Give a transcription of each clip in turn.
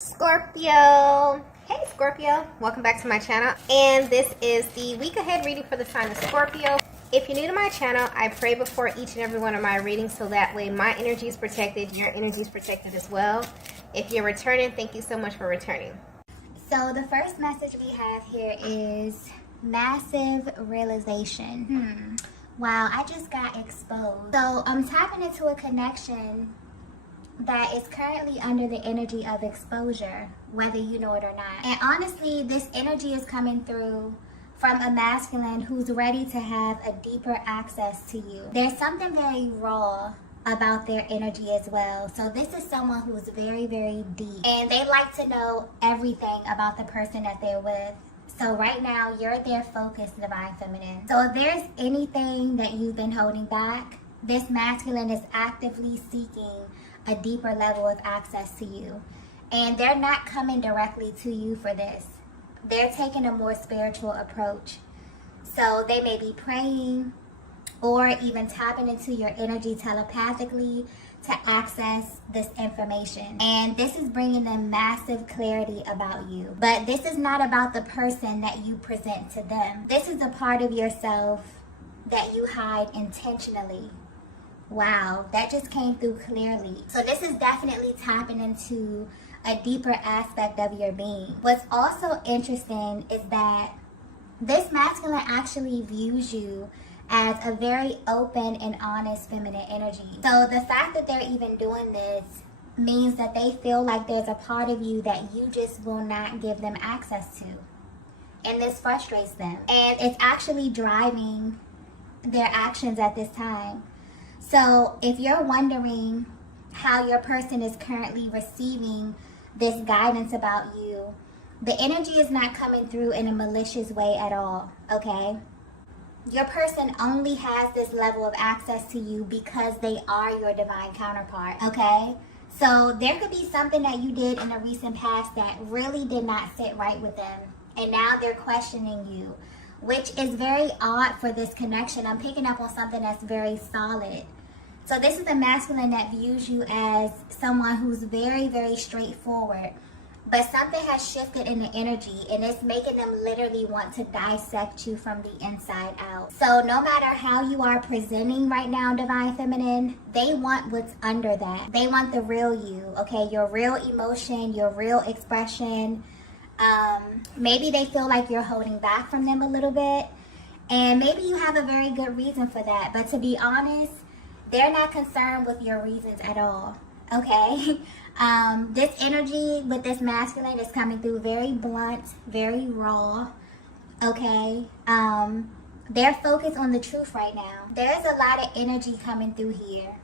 Scorpio. Hey Scorpio, welcome back to my channel, and this is the week ahead reading for the sign of Scorpio. If you're new to my channel, I pray before each and every one of my readings so that way my energy is protected, your energy is protected as well. If you're returning, thank you so much for returning. So the first message we have here is massive realization. Wow, I just got exposed. So I'm tapping into a connection that is currently under the energy of exposure, whether you know it or not. And honestly, this energy is coming through from a masculine who's ready to have a deeper access to you. There's something very raw about their energy as well. So this is someone who's very, very deep, and they like to know everything about the person that they're with. So right now, you're their focus, Divine Feminine. So if there's anything that you've been holding back, this masculine is actively seeking a deeper level of access to you. And they're not coming directly to you for this. They're taking a more spiritual approach. So they may be praying or even tapping into your energy telepathically to access this information. And this is bringing them massive clarity about you. But this is not about the person that you present to them. This is a part of yourself that you hide intentionally. Wow, that just came through clearly. So this is definitely tapping into a deeper aspect of your being. What's also interesting is that this masculine actually views you as a very open and honest feminine energy. So the fact that they're even doing this means that they feel like there's a part of you that you just will not give them access to. And this frustrates them. And it's actually driving their actions at this time. So if you're wondering how your person is currently receiving this guidance about you, the energy is not coming through in a malicious way at all, okay? Your person only has this level of access to you because they are your divine counterpart, okay? So there could be something that you did in a recent past that really did not sit right with them, and now they're questioning you, which is very odd for this connection. I'm picking up on something that's very solid. So this is a masculine that views you as someone who's very, very straightforward. But something has shifted in the energy, and it's making them literally want to dissect you from the inside out. So no matter how you are presenting right now, Divine Feminine, they want what's under that. They want the real you, okay? Your real emotion, your real expression. Maybe they feel like you're holding back from them a little bit. And maybe you have a very good reason for that. But to be honest, they're not concerned with your reasons at all, okay? This energy with this masculine is coming through very blunt, very raw, okay? They're focused on the truth right now. There's a lot of energy coming through here.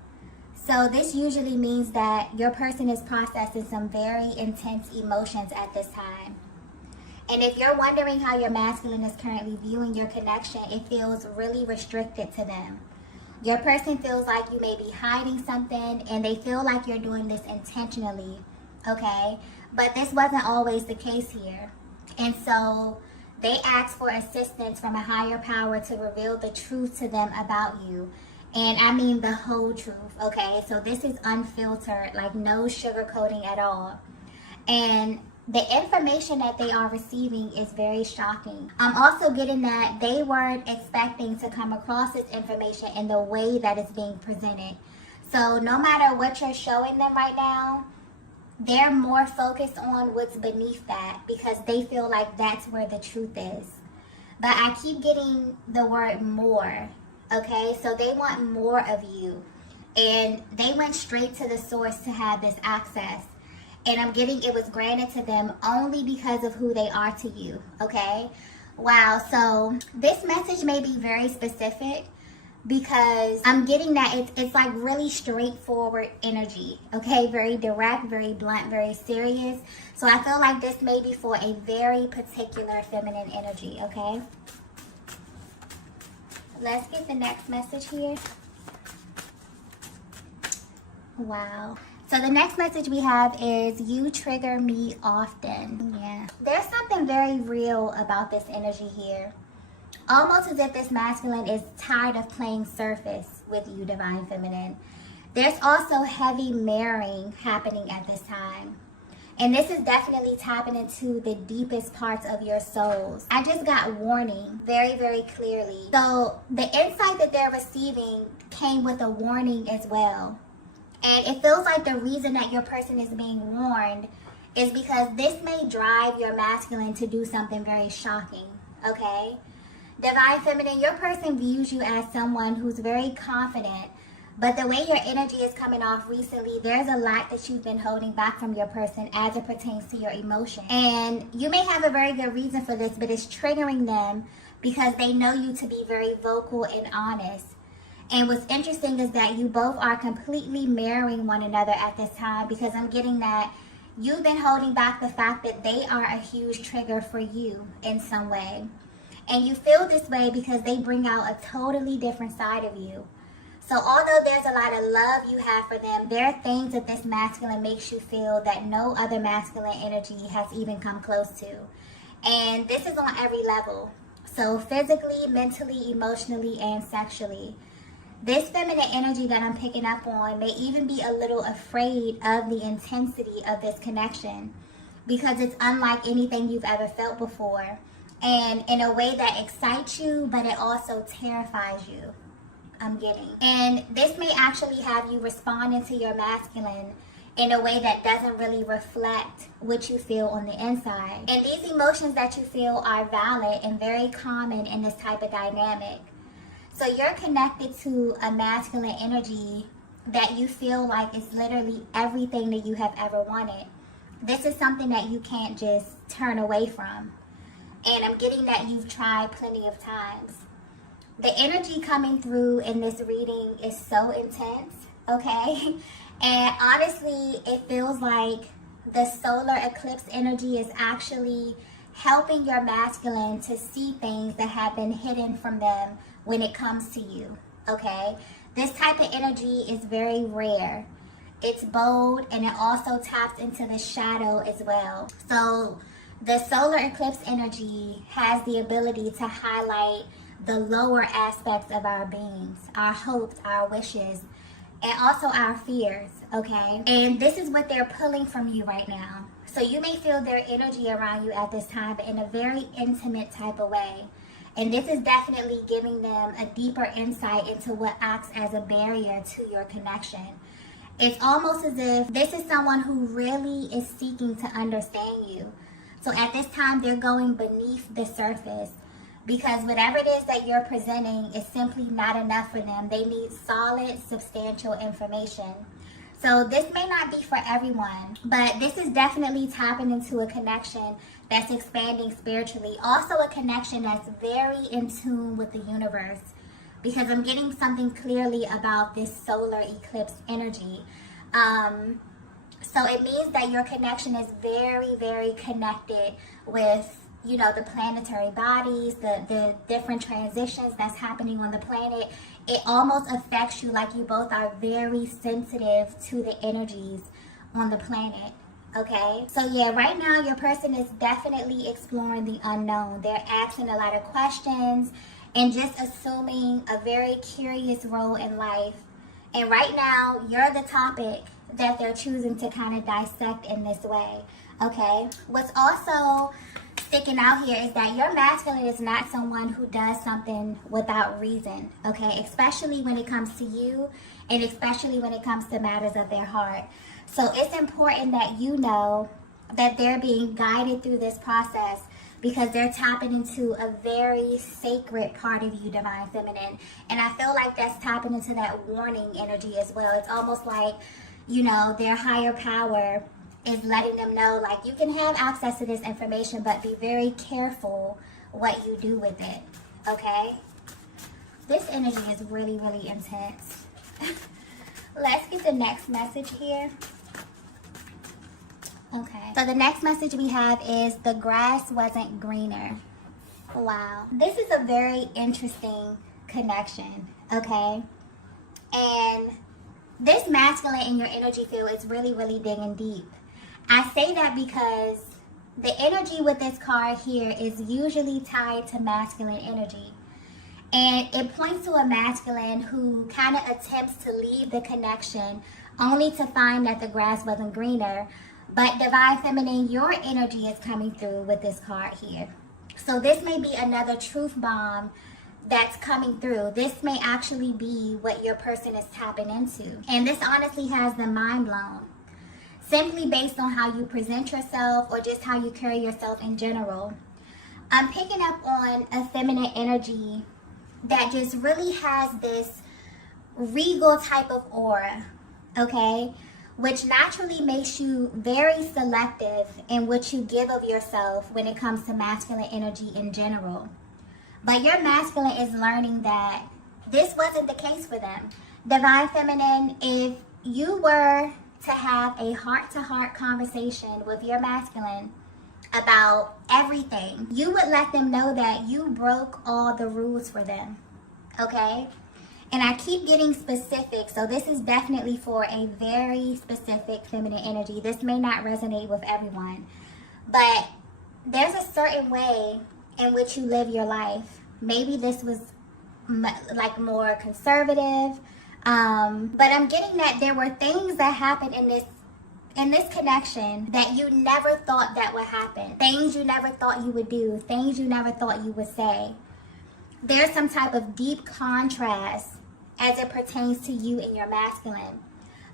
So this usually means that your person is processing some very intense emotions at this time. And if you're wondering how your masculine is currently viewing your connection, it feels really restricted to them. Your person feels like you may be hiding something, and they feel like you're doing this intentionally, okay? But this wasn't always the case here. And so they ask for assistance from a higher power to reveal the truth to them about you. And I mean the whole truth, okay? So this is unfiltered, like no sugarcoating at all. And the information that they are receiving is very shocking. I'm also getting that they weren't expecting to come across this information in the way that it's being presented. So no matter what you're showing them right now, they're more focused on what's beneath that because they feel like that's where the truth is. But I keep getting the word more, okay? So they want more of you. And they went straight to the source to have this access. And I'm getting it was granted to them only because of who they are to you, okay? Wow, so this message may be very specific because I'm getting that it's like really straightforward energy, okay? Very direct, very blunt, very serious. So I feel like this may be for a very particular feminine energy, okay? Let's get the next message here. Wow. So the next message we have is you trigger me often. Yeah. There's something very real about this energy here. Almost as if this masculine is tired of playing surface with you, Divine Feminine. There's also heavy mirroring happening at this time. And this is definitely tapping into the deepest parts of your souls. I just got warning very, very clearly. So the insight that they're receiving came with a warning as well. And it feels like the reason that your person is being warned is because this may drive your masculine to do something very shocking, okay? Divine Feminine, your person views you as someone who's very confident, but the way your energy is coming off recently, there's a lot that you've been holding back from your person as it pertains to your emotion. And you may have a very good reason for this, but it's triggering them because they know you to be very vocal and honest. And what's interesting is that you both are completely mirroring one another at this time, because I'm getting that you've been holding back the fact that they are a huge trigger for you in some way. And you feel this way because they bring out a totally different side of you. So although there's a lot of love you have for them, there are things that this masculine makes you feel that no other masculine energy has even come close to. And this is on every level. So physically, mentally, emotionally, and sexually. This feminine energy that I'm picking up on may even be a little afraid of the intensity of this connection, because it's unlike anything you've ever felt before. And in a way that excites you, but it also terrifies you. I'm getting. And this may actually have you responding to your masculine in a way that doesn't really reflect what you feel on the inside. And these emotions that you feel are valid and very common in this type of dynamic. So you're connected to a masculine energy that you feel like is literally everything that you have ever wanted. This is something that you can't just turn away from. And I'm getting that you've tried plenty of times. The energy coming through in this reading is so intense, okay? And honestly, it feels like the solar eclipse energy is actually helping your masculine to see things that have been hidden from them when it comes to you, okay? This type of energy is very rare. It's bold, and it also taps into the shadow as well. So the solar eclipse energy has the ability to highlight the lower aspects of our beings, our hopes, our wishes, and also our fears, okay? And this is what they're pulling from you right now. So you may feel their energy around you at this time, but in a very intimate type of way. And this is definitely giving them a deeper insight into what acts as a barrier to your connection. It's almost as if this is someone who really is seeking to understand you. So at this time, they're going beneath the surface, because whatever it is that you're presenting is simply not enough for them. They need solid, substantial information. So this may not be for everyone, but this is definitely tapping into a connection that's expanding spiritually. Also a connection that's very in tune with the universe, because I'm getting something clearly about this solar eclipse energy. So it means that your connection is very, very connected with, you know, the planetary bodies, the different transitions that's happening on the planet. It almost affects you like you both are very sensitive to the energies on the planet, okay? So yeah, right now your person is definitely exploring the unknown. They're asking a lot of questions and just assuming a very curious role in life. And right now, you're the topic that they're choosing to kind of dissect in this way, okay? What's also sticking out here is that your masculine is not someone who does something without reason, okay? Especially when it comes to you, and especially when it comes to matters of their heart. So it's important that you know that they're being guided through this process, because they're tapping into a very sacred part of you, Divine Feminine. And I feel like that's tapping into that warning energy as well. It's almost like, you know, their higher power is letting them know, like, you can have access to this information, but be very careful what you do with it, okay? This energy is really, really intense. Let's get the next message here. Okay, so the next message we have is the grass wasn't greener. Wow. This is a very interesting connection, okay? And this masculine in your energy field is really, really digging deep. I say that because the energy with this card here is usually tied to masculine energy. And it points to a masculine who kind of attempts to leave the connection only to find that the grass wasn't greener. But Divine Feminine, your energy is coming through with this card here. So this may be another truth bomb that's coming through. This may actually be what your person is tapping into. And this honestly has them mind blown. Simply based on how you present yourself or just how you carry yourself in general. I'm picking up on a feminine energy that just really has this regal type of aura, okay? Which naturally makes you very selective in what you give of yourself when it comes to masculine energy in general. But your masculine is learning that this wasn't the case for them. Divine Feminine, if you were to have a heart-to-heart conversation with your masculine about everything, you would let them know that you broke all the rules for them, okay? And I keep getting specific, so this is definitely for a very specific feminine energy. This may not resonate with everyone, but there's a certain way in which you live your life. Maybe this was like more conservative, but I'm getting that there were things that happened in this connection that you never thought that would happen. Things you never thought you would do. Things you never thought you would say. There's some type of deep contrast as it pertains to you and your masculine.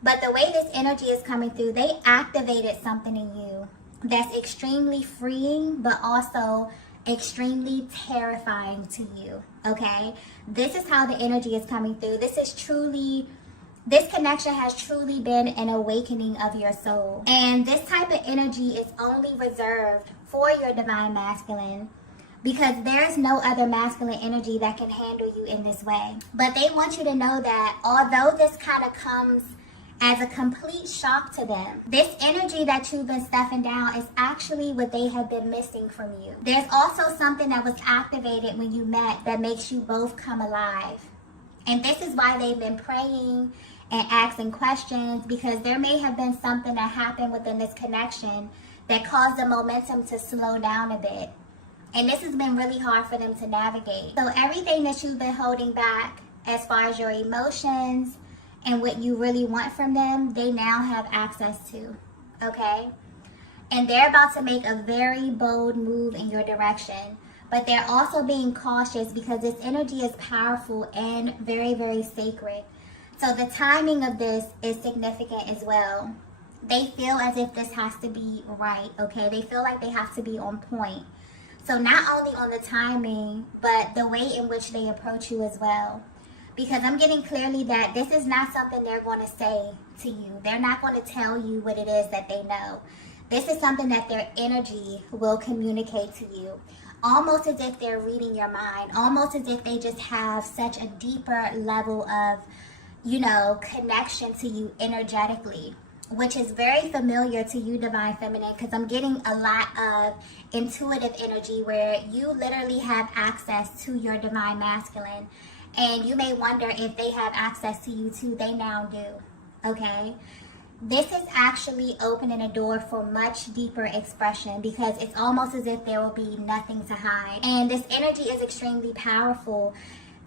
But the way this energy is coming through, they activated something in you that's extremely freeing, but also extremely terrifying to you, okay? This is how the energy is coming through. This connection has truly been an awakening of your soul. And this type of energy is only reserved for your divine masculine because there's no other masculine energy that can handle you in this way. But they want you to know that although this kind of comes as a complete shock to them, this energy that you've been stuffing down is actually what they have been missing from you. There's also something that was activated when you met that makes you both come alive. And this is why they've been praying and asking questions, because there may have been something that happened within this connection that caused the momentum to slow down a bit. And this has been really hard for them to navigate. So everything that you've been holding back as far as your emotions and what you really want from them, they now have access to, okay? And they're about to make a very bold move in your direction. But they're also being cautious because this energy is powerful and very, very sacred. So the timing of this is significant as well. They feel as if this has to be right, okay? They feel like they have to be on point. So not only on the timing, but the way in which they approach you as well. Because I'm getting clearly that this is not something they're going to say to you. They're not going to tell you what it is that they know. This is something that their energy will communicate to you. Almost as if they're reading your mind. Almost as if they just have such a deeper level of, connection to you energetically. Which is very familiar to you, Divine Feminine, because I'm getting a lot of intuitive energy where you literally have access to your Divine Masculine. And you may wonder if they have access to you too. They now do, okay? This is actually opening a door for much deeper expression because it's almost as if there will be nothing to hide. And this energy is extremely powerful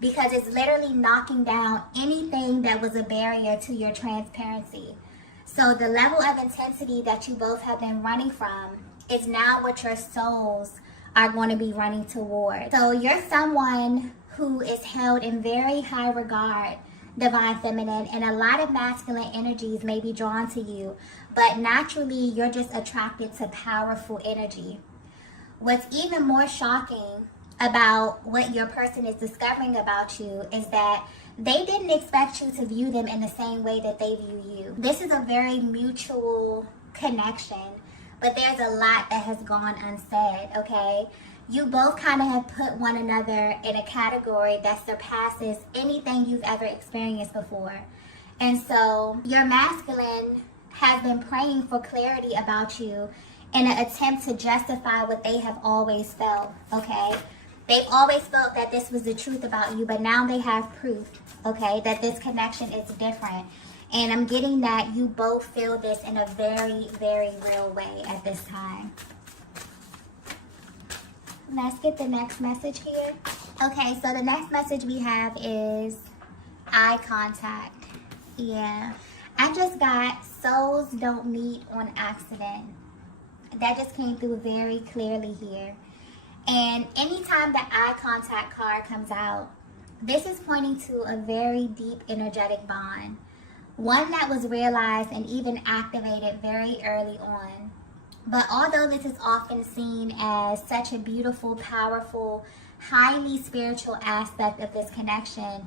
because it's literally knocking down anything that was a barrier to your transparency. So the level of intensity that you both have been running from is now what your souls are going to be running toward. So you're someone who is held in very high regard, Divine Feminine, and a lot of masculine energies may be drawn to you, but naturally you're just attracted to powerful energy. What's even more shocking about what your person is discovering about you is that they didn't expect you to view them in the same way that they view you. This is a very mutual connection, but there's a lot that has gone unsaid, okay? You both kind of have put one another in a category that surpasses anything you've ever experienced before. And so your masculine has been praying for clarity about you in an attempt to justify what they have always felt, okay? They've always felt that this was the truth about you, but now they have proof, okay, that this connection is different. And I'm getting that you both feel this in a very, very real way at this time. Let's get the next message here. Okay, so the next message we have is eye contact. Yeah. I just got souls don't meet on accident. That just came through very clearly here. And anytime the eye contact card comes out, this is pointing to a very deep energetic bond. One that was realized and even activated very early on. But although this is often seen as such a beautiful, powerful, highly spiritual aspect of this connection,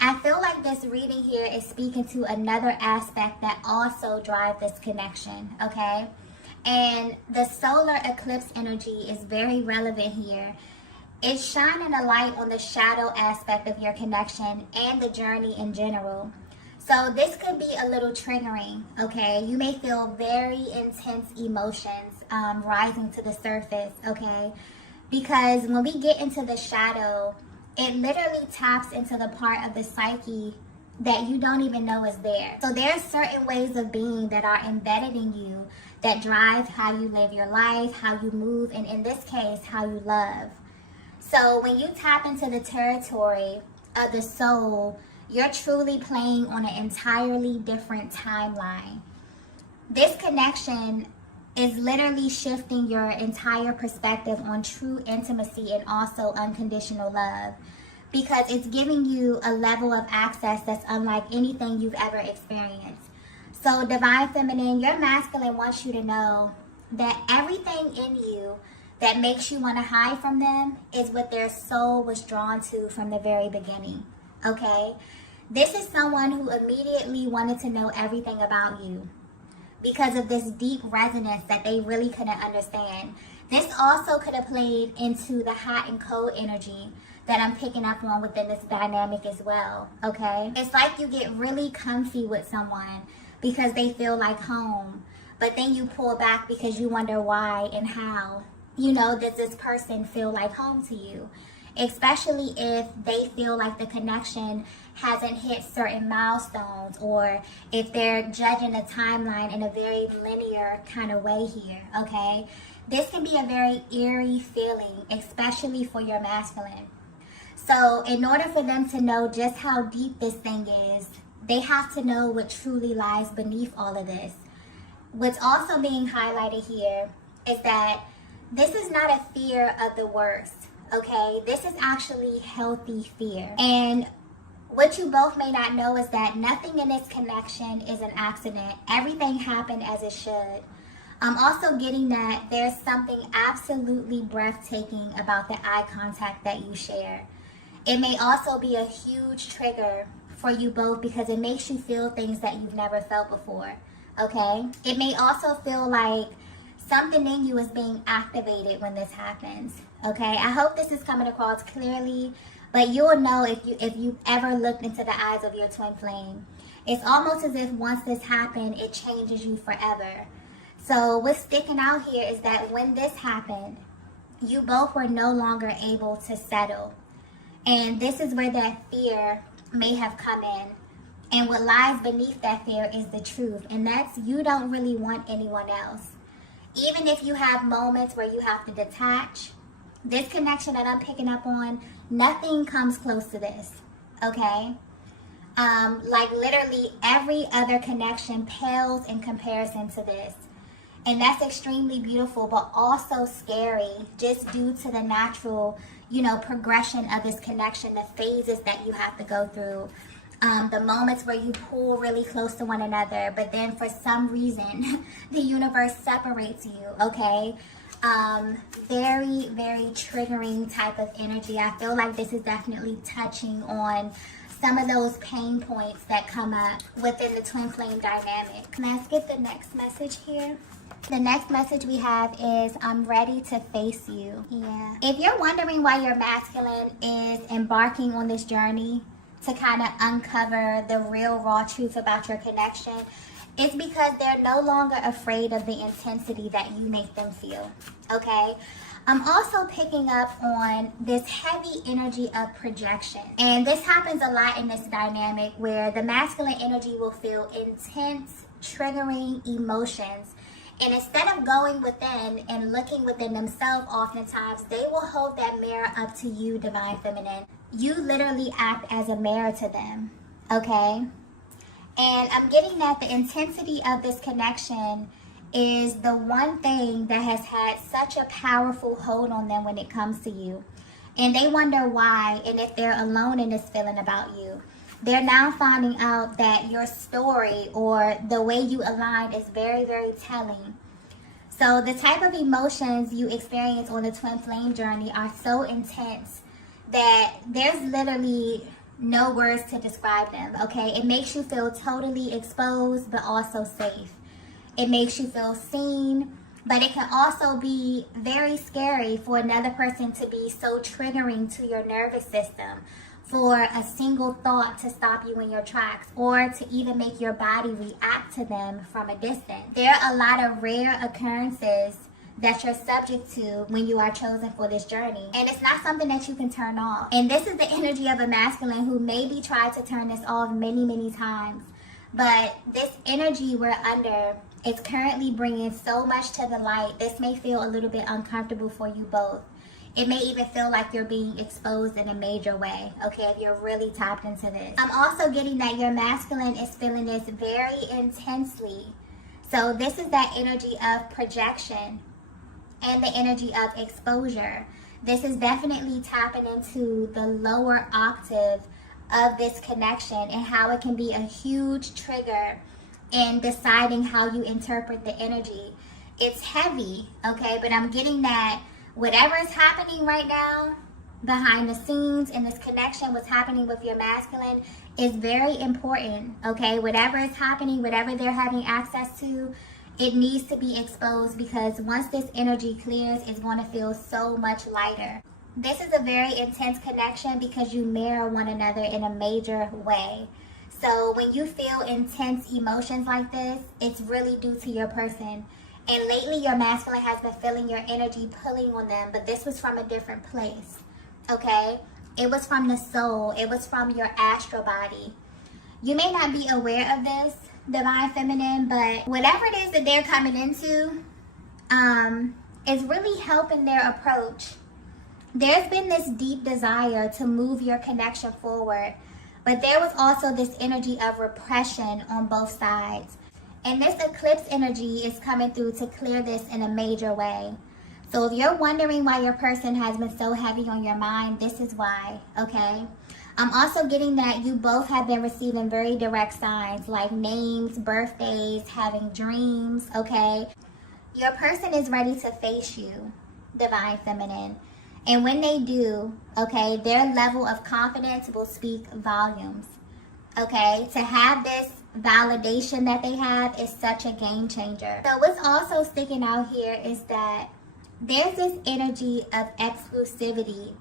I feel like this reading here is speaking to another aspect that also drives this connection, okay? And the solar eclipse energy is very relevant here. It's shining a light on the shadow aspect of your connection and the journey in general. So this could be a little triggering, okay? You may feel very intense emotions rising to the surface, okay? Because when we get into the shadow, it literally taps into the part of the psyche that you don't even know is there. So there are certain ways of being that are embedded in you that drive how you live your life, how you move, and in this case, how you love. So when you tap into the territory of the soul, you're truly playing on an entirely different timeline. This connection is literally shifting your entire perspective on true intimacy and also unconditional love, because it's giving you a level of access that's unlike anything you've ever experienced. So Divine Feminine, your masculine wants you to know that everything in you that makes you want to hide from them is what their soul was drawn to from the very beginning, okay? This is someone who immediately wanted to know everything about you because of this deep resonance that they really couldn't understand. This also could have played into the hot and cold energy that I'm picking up on within this dynamic as well, okay? It's like you get really comfy with someone because they feel like home, but then you pull back because you wonder why and how, does this person feel like home to you? Especially if they feel like the connection hasn't hit certain milestones, or if they're judging the timeline in a very linear kind of way here, okay? This can be a very eerie feeling, especially for your masculine. So in order for them to know just how deep this thing is, they have to know what truly lies beneath all of this. What's also being highlighted here is that this is not a fear of the worst, okay? This is actually healthy fear. And what you both may not know is that nothing in this connection is an accident. Everything happened as it should. I'm also getting that there's something absolutely breathtaking about the eye contact that you share. It may also be a huge trigger for you both because it makes you feel things that you've never felt before, okay? It may also feel like something in you is being activated when this happens, okay? I hope this is coming across clearly, but you'll know if you've ever looked into the eyes of your twin flame. It's almost as if once this happened, it changes you forever. So what's sticking out here is that when this happened, you both were no longer able to settle. And this is where that fear may have come in. And what lies beneath that fear is the truth. And that's you don't really want anyone else. Even if you have moments where you have to detach, this connection that I'm picking up on, nothing comes close to this, okay? Like literally every other connection pales in comparison to this. And that's extremely beautiful, but also scary, just due to the natural, progression of this connection, the phases that you have to go through, the moments where you pull really close to one another, but then for some reason, the universe separates you, okay? Very, very triggering type of energy. I feel like this is definitely touching on some of those pain points that come up within the twin flame dynamic. Let's get the next message here. The next message we have is, I'm ready to face you. Yeah. If you're wondering why your masculine is embarking on this journey to kind of uncover the real raw truth about your connection, it's because they're no longer afraid of the intensity that you make them feel, okay? I'm also picking up on this heavy energy of projection. And this happens a lot in this dynamic where the masculine energy will feel intense, triggering emotions. And instead of going within and looking within themselves, oftentimes they will hold that mirror up to you, Divine Feminine. You literally act as a mirror to them, okay? And I'm getting that the intensity of this connection is the one thing that has had such a powerful hold on them when it comes to you. And they wonder why, and if they're alone in this feeling about you. They're now finding out that your story or the way you align is very, very telling. So the type of emotions you experience on the twin flame journey are so intense that there's literally no words to describe them, okay? It makes you feel totally exposed, but also safe. It makes you feel seen, but it can also be very scary for another person to be so triggering to your nervous system, for a single thought to stop you in your tracks, or to even make your body react to them from a distance. There are a lot of rare occurrences that you're subject to when you are chosen for this journey. And it's not something that you can turn off. And this is the energy of a masculine who maybe tried to turn this off many, many times. But this energy we're under is currently bringing so much to the light. This may feel a little bit uncomfortable for you both. It may even feel like you're being exposed in a major way, okay, if you're really tapped into this. I'm also getting that your masculine is feeling this very intensely. So this is that energy of projection and the energy of exposure. This is definitely tapping into the lower octave of this connection and how it can be a huge trigger in deciding how you interpret the energy. It's heavy, okay, but I'm getting that whatever is happening right now behind the scenes in this connection, what's happening with your masculine is very important, okay? Whatever is happening, whatever they're having access to, it needs to be exposed, because once this energy clears, it's going to feel so much lighter. This is a very intense connection because you mirror one another in a major way. So when you feel intense emotions like this, it's really due to your person. And lately, your masculine has been feeling your energy pulling on them, but this was from a different place, okay? It was from the soul. It was from your astral body. You may not be aware of this, Divine Feminine, but whatever it is that they're coming into is really helping their approach. There's been this deep desire to move your connection forward, but there was also this energy of repression on both sides. And this eclipse energy is coming through to clear this in a major way. So if you're wondering why your person has been so heavy on your mind, this is why, okay? I'm also getting that you both have been receiving very direct signs like names, birthdays, having dreams, okay? Your person is ready to face you, Divine Feminine. And when they do, okay, their level of confidence will speak volumes, okay? To have this validation that they have is such a game changer. So what's also sticking out here is that there's this energy of exclusivity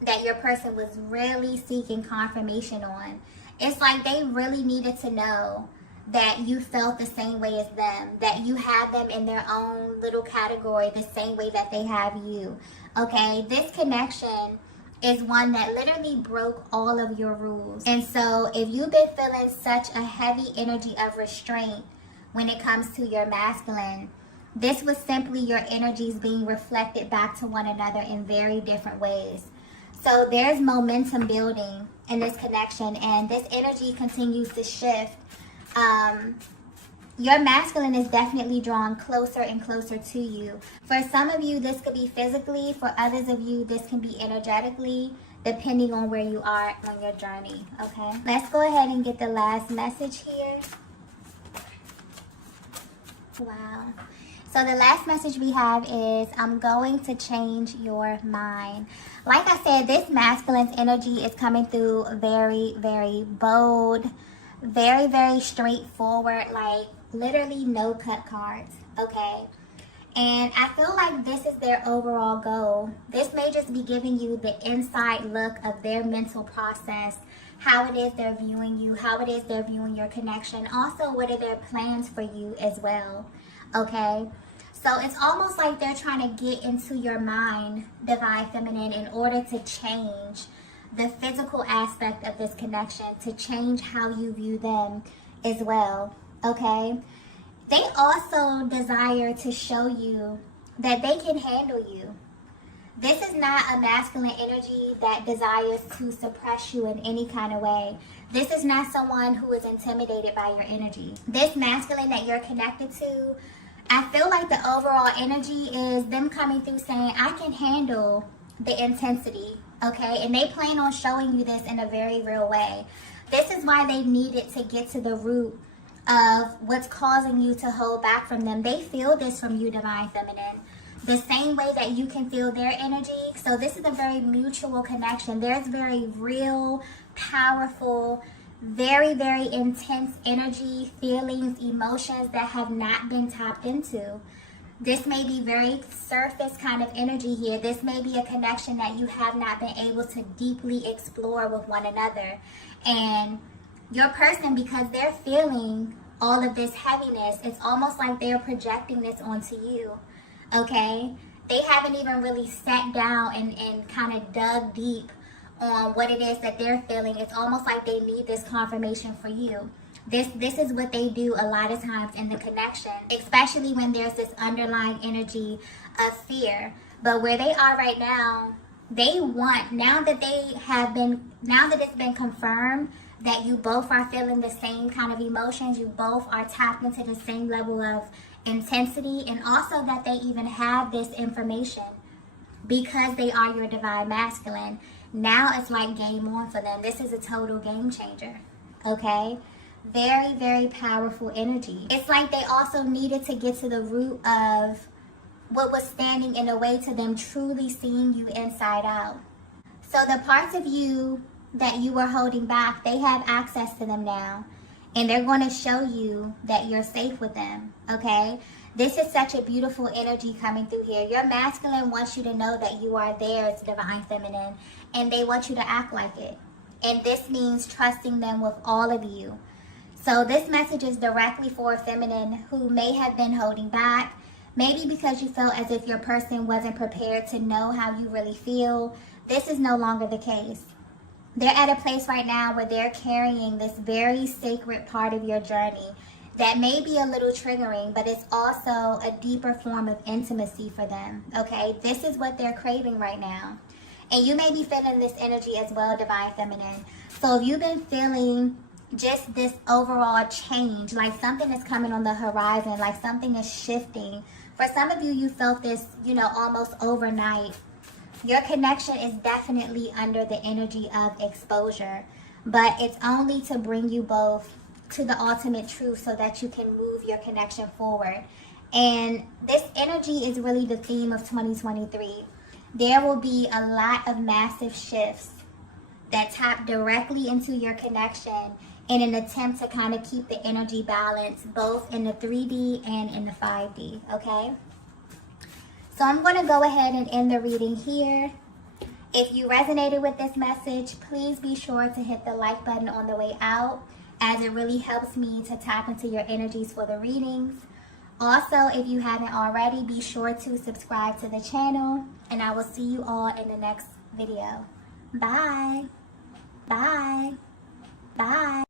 that your person was really seeking confirmation on. It's like they really needed to know that you felt the same way as them, that you had them in their own little category the same way that they have you, okay? This connection is one that literally broke all of your rules. And so if you've been feeling such a heavy energy of restraint when it comes to your masculine, this was simply your energies being reflected back to one another in very different ways. So there's momentum building in this connection, and this energy continues to shift. Your masculine is definitely drawn closer and closer to you. For some of you, this could be physically. For others of you, this can be energetically, depending on where you are on your journey, okay? Let's go ahead and get the last message here. Wow. So the last message we have is, I'm going to change your mind. Like I said, this masculine's energy is coming through very, very bold, very, very straightforward, like literally no cut cards, okay? And I feel like this is their overall goal. This may just be giving you the inside look of their mental process, how it is they're viewing you, how it is they're viewing your connection. Also, what are their plans for you as well, okay? So it's almost like they're trying to get into your mind, Divine Feminine, in order to change the physical aspect of this connection, to change how you view them as well, okay? They also desire to show you that they can handle you. This is not a masculine energy that desires to suppress you in any kind of way. This is not someone who is intimidated by your energy. This masculine that you're connected to, I feel like the overall energy is them coming through saying, I can handle the intensity, okay? And they plan on showing you this in a very real way. This is why they needed to get to the root of what's causing you to hold back from them. They feel this from you, Divine Feminine, the same way that you can feel their energy. So this is a very mutual connection. There's very real, powerful, very, very intense energy, feelings, emotions that have not been tapped into. This may be very surface kind of energy here. This may be a connection that you have not been able to deeply explore with one another. And your person, because they're feeling all of this heaviness, it's almost like they're projecting this onto you, okay? They haven't even really sat down and kind of dug deep on what it is that they're feeling. It's almost like they need this confirmation for you. This is what they do a lot of times in the connection, especially when there's this underlying energy of fear. But where they are right now, they want, now that it's been confirmed that you both are feeling the same kind of emotions, you both are tapped into the same level of intensity, and also that they even have this information because they are your divine masculine. Now it's like game on for them. This is a total game changer, okay? Very, very powerful energy. It's like they also needed to get to the root of what was standing in the way to them truly seeing you inside out. So the parts of you that you were holding back, they have access to them now. And they're going to show you that you're safe with them, okay? This is such a beautiful energy coming through here. Your masculine wants you to know that you are theirs, Divine Feminine, and they want you to act like it. And this means trusting them with all of you. So this message is directly for a feminine who may have been holding back, maybe because you felt as if your person wasn't prepared to know how you really feel. This is no longer the case. They're at a place right now where they're carrying this very sacred part of your journey that may be a little triggering, but it's also a deeper form of intimacy for them, okay? This is what they're craving right now. And you may be feeling this energy as well, Divine Feminine. So if you've been feeling just this overall change, like something is coming on the horizon, like something is shifting. For some of you, you felt this, almost overnight. Your connection is definitely under the energy of exposure, but it's only to bring you both to the ultimate truth so that you can move your connection forward. And this energy is really the theme of 2023. There will be a lot of massive shifts that tap directly into your connection in an attempt to kind of keep the energy balance both in the 3D and in the 5D, okay? So I'm going to go ahead and end the reading here. If you resonated with this message, please be sure to hit the like button on the way out, as it really helps me to tap into your energies for the readings. Also, if you haven't already, be sure to subscribe to the channel, and I will see you all in the next video. Bye. Bye. Bye.